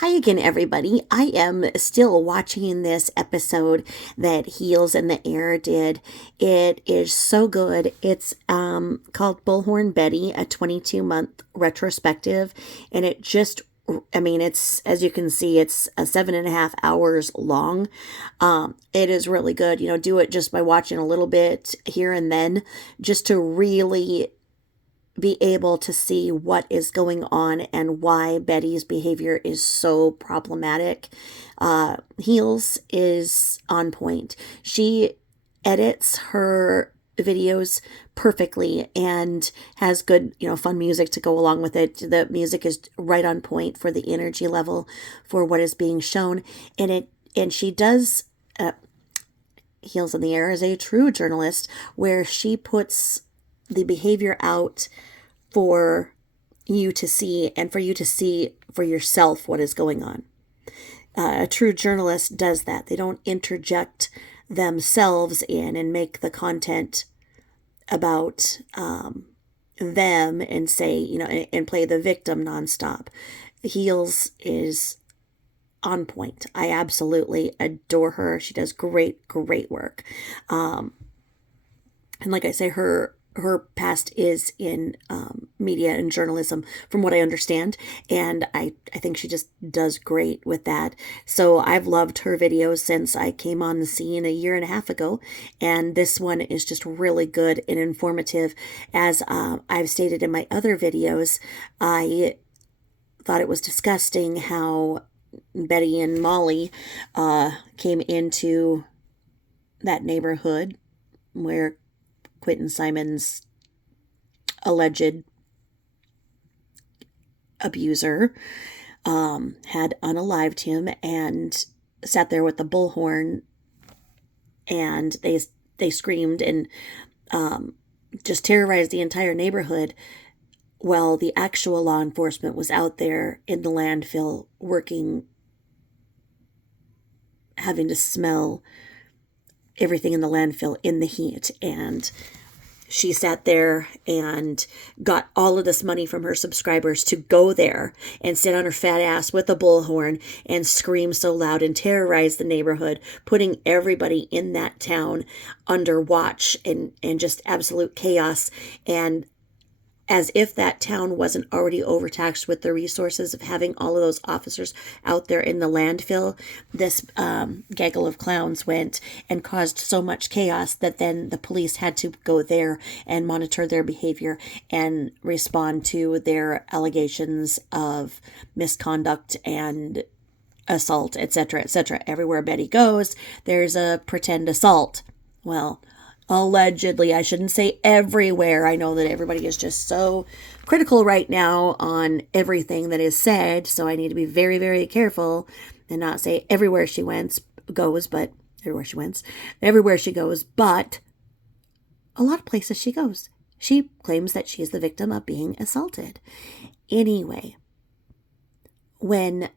Hi again, everybody. I am still watching this episode that Heels in the Air did. It is so good. It's called Bullhorn Betty, a 22-month retrospective, and it's, as you can see, it's 7.5 hours long. It is really good. Do it just by watching a little bit here and then, just to really be able to see what is going on and why Betty's behavior is so problematic. Heels is on point. She edits her videos perfectly and has good, fun music to go along with it. The music is right on point for the energy level for what is being shown. And she does Heels in the Air as a true journalist, where she puts the behavior out for you to see and for you to see for yourself what is going on. A true journalist does that. They don't interject themselves in and make the content about them and say, and play the victim nonstop. Heels is on point. I absolutely adore her. She does great work. And like I say, her past is in media and journalism, from what I understand, and I think she just does great with that. So I've loved her videos since I came on the scene a year and a half ago, and this one is just really good and informative. As I've stated in my other videos, I thought it was disgusting how Betty and Molly came into that neighborhood where Quentin Simon's alleged abuser had unalived him and sat there with the bullhorn, and they screamed and just terrorized the entire neighborhood, while the actual law enforcement was out there in the landfill working, having to smell everything in the landfill in the heat. And she sat there and got all of this money from her subscribers to go there and sit on her fat ass with a bullhorn and scream so loud and terrorize the neighborhood, putting everybody in that town under watch and just absolute chaos. And as if that town wasn't already overtaxed with the resources of having all of those officers out there in the landfill, this gaggle of clowns went and caused so much chaos that then the police had to go there and monitor their behavior and respond to their allegations of misconduct and assault, etc., etc. Everywhere Betty goes, there's a pretend assault. Well, allegedly, I shouldn't say everywhere. I know that everybody is just so critical right now on everything that is said, so I need to be very, very careful and not say everywhere she goes, but everywhere she goes, but a lot of places she goes. She claims that she's the victim of being assaulted. Anyway, when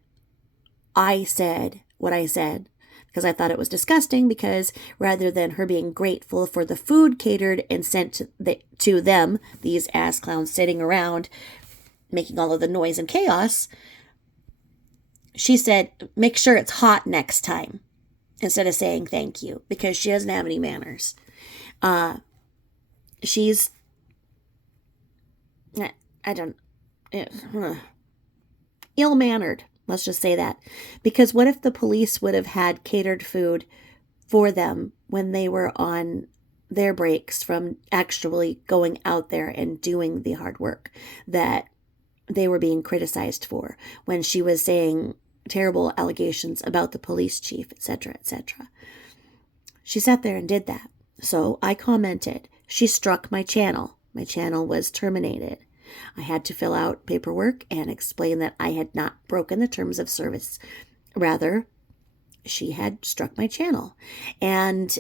I said what I said, because I thought it was disgusting, because rather than her being grateful for the food catered and sent to them, these ass clowns sitting around making all of the noise and chaos, she said, make sure it's hot next time, instead of saying thank you, because she doesn't have any manners. She's, I don't, ill-mannered. Let's just say that. Because what if the police would have had catered food for them when they were on their breaks from actually going out there and doing the hard work that they were being criticized for, when she was saying terrible allegations about the police chief, etc., etc. She sat there and did that. So I commented. She struck my channel. My channel was terminated. I had to fill out paperwork and explain that I had not broken the terms of service. Rather, she had struck my channel. And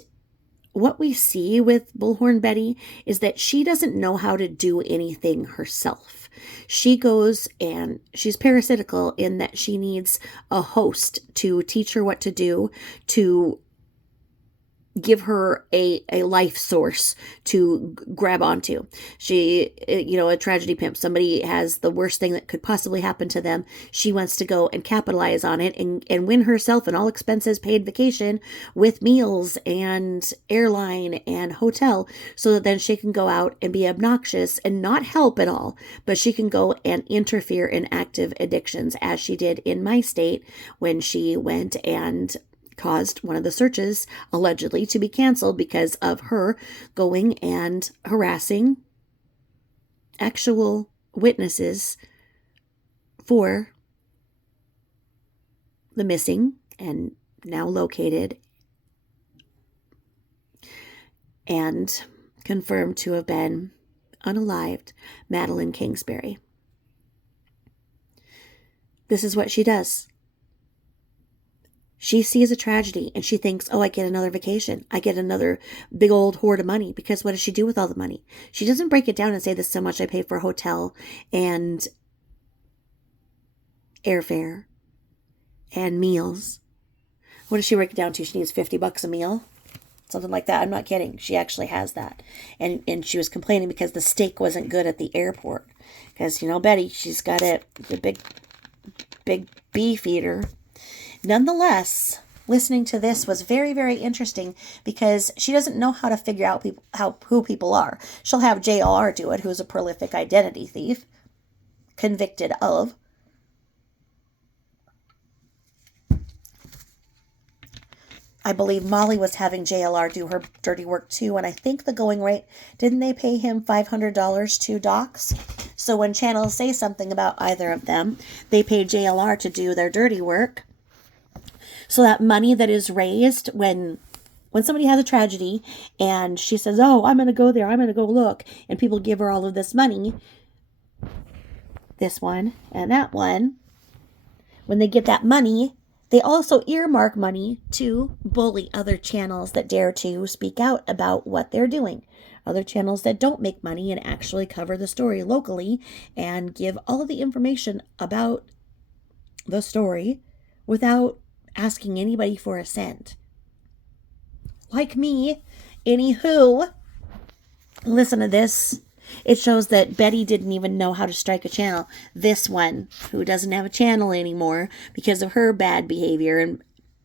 what we see with Bullhorn Betty is that she doesn't know how to do anything herself. She goes and she's parasitical in that she needs a host to teach her what to do, to give her a life source to grab onto. She, a tragedy pimp, somebody has the worst thing that could possibly happen to them. She wants to go and capitalize on it and win herself an all expenses paid vacation with meals and airline and hotel, so that then she can go out and be obnoxious and not help at all, but she can go and interfere in active addictions, as she did in my state when she went and caused one of the searches allegedly to be canceled because of her going and harassing actual witnesses for the missing and now located and confirmed to have been unalived Madeline Kingsbury. This is what she does. She sees a tragedy and she thinks, oh, I get another vacation. I get another big old hoard of money, because what does she do with all the money? She doesn't break it down and say, this is so much I pay for a hotel and airfare and meals. What does she break it down to? She needs $50 a meal? Something like that. I'm not kidding. She actually has that. And she was complaining because the steak wasn't good at the airport. Because, Betty, she's got the big beef eater. Nonetheless, listening to this was very, very interesting, because she doesn't know how to figure out who people are. She'll have JLR do it, who's a prolific identity thief, convicted of. I believe Molly was having JLR do her dirty work too, and I think the going rate, didn't they pay him $500 to docs? So when channels say something about either of them, they pay JLR to do their dirty work. So that money that is raised when somebody has a tragedy and she says, oh, I'm going to go there, I'm going to go look, and people give her all of this money, this one and that one, when they get that money, they also earmark money to bully other channels that dare to speak out about what they're doing. Other channels that don't make money and actually cover the story locally and give all of the information about the story without asking anybody for a cent. Like me. Anywho, listen to this. It shows that Betty didn't even know how to strike a channel. This one, who doesn't have a channel anymore because of her bad behavior and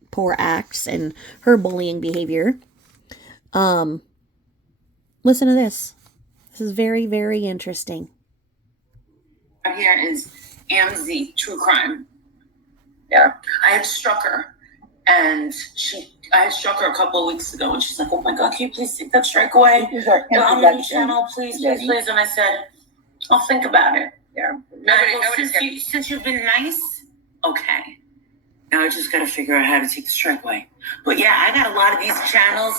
poor acts and her bullying behavior. Listen to this. This is very, very interesting. Here is AMZ, True Crime. Yeah. I had struck her, and I had struck her a couple of weeks ago, and she's like, oh my God, can you please take that strike away? On the new channel, please. And I said, I'll think about it. Yeah. Since you've been nice, okay. Now I just got to figure out how to take the strike away. But yeah, I got a lot of these channels,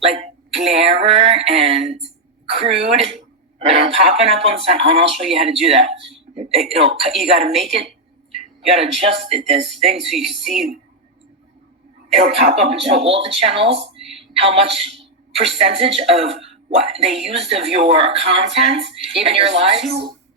like Glamour and Crude, that are popping up on the side, and I'll show you how to do that. You got to make it, you got to adjust it, this thing, so you can see. It'll pop up and show all the channels, how much percentage of what they used of your content. Even your lives?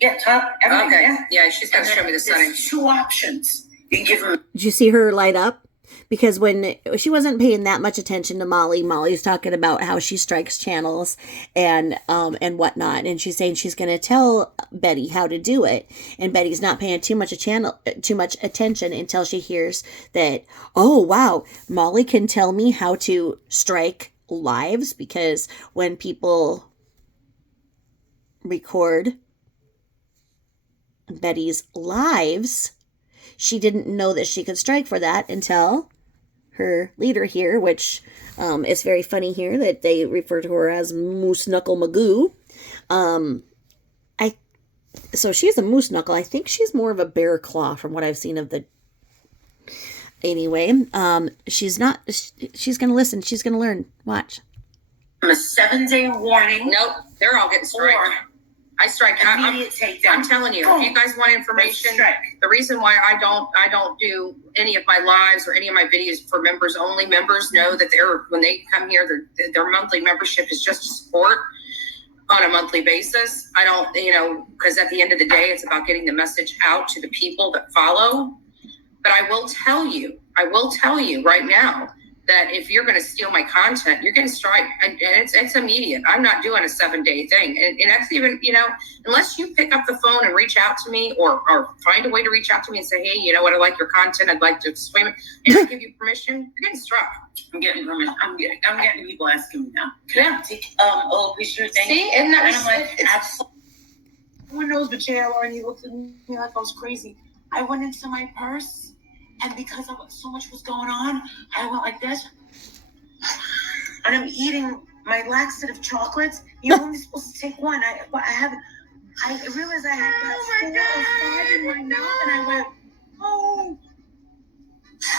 Everything. Okay. Yeah, she's going to show me the settings. 2 options. You can give them. Did you see her light up? Because when she wasn't paying that much attention to Molly's talking about how she strikes channels and whatnot, and she's saying she's going to tell Betty how to do it, and Betty's not paying too much attention until she hears that, oh wow, Molly can tell me how to strike lives, because when people record Betty's lives, she didn't know that she could strike for that until her leader here, which is very funny here that they refer to her as Moose Knuckle Magoo. So she's a moose knuckle. I think she's more of a bear claw from what I've seen of the. Anyway, she's not. She's gonna listen. She's gonna learn. Watch. A 7-day warning. Nope, they're all getting striked. I strike. Immediate takedown. I'm telling you, if you guys want information, the reason why I don't do any of my lives or any of my videos for members only. Members know that when they come here, their monthly membership is just to support on a monthly basis. I don't, because at the end of the day, it's about getting the message out to the people that follow. But I will tell you right now that if you're going to steal my content, you're going to strike, and it's immediate. I'm not doing a 7-day thing, and that's even, unless you pick up the phone and reach out to me, or find a way to reach out to me and say, hey, you know what, I like your content, I'd like to swim it, and I give you permission, you're getting struck. I'm getting permission. I'm getting people asking me now. Can I take old picture thing? See, and I'm like, absolutely. Everyone knows but JLR, and he looked at me like I was crazy. I went into my purse, and because of so much was going on, I went like this, and I'm eating my laxative chocolates. You're only supposed to take one. I realized I had about 4 or 5 in my mouth, and I went, oh.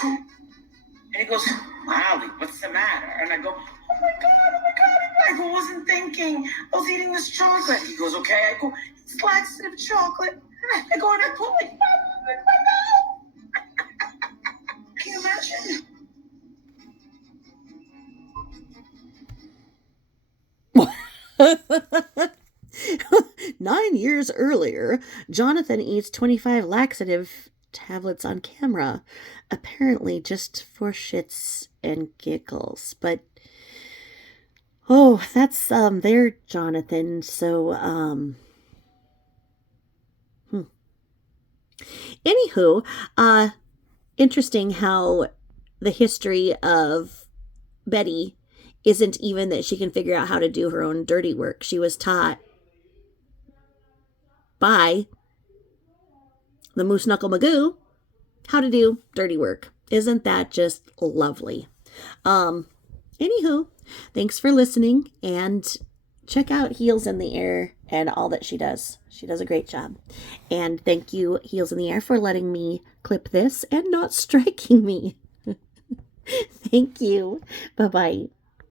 And he goes, Molly, what's the matter? And I go, oh my God. I go, wasn't thinking. I was eating this chocolate. He goes, okay. I go, it's laxative chocolate. I go, and I put my mouth in my mouth. Can you imagine? 9 years earlier, Jonathan eats 25 laxative tablets on camera, apparently just for shits and giggles. But that's there, Jonathan. So anywho, interesting how the history of Betty isn't even that she can figure out how to do her own dirty work. She was taught by the Moose Knuckle Magoo how to do dirty work. Isn't that just lovely? Anywho, thanks for listening, and check out Heels in the Air and all that she does. She does a great job. And thank you, Heels in the Air, for letting me clip this and not striking me. Thank you. Bye-bye.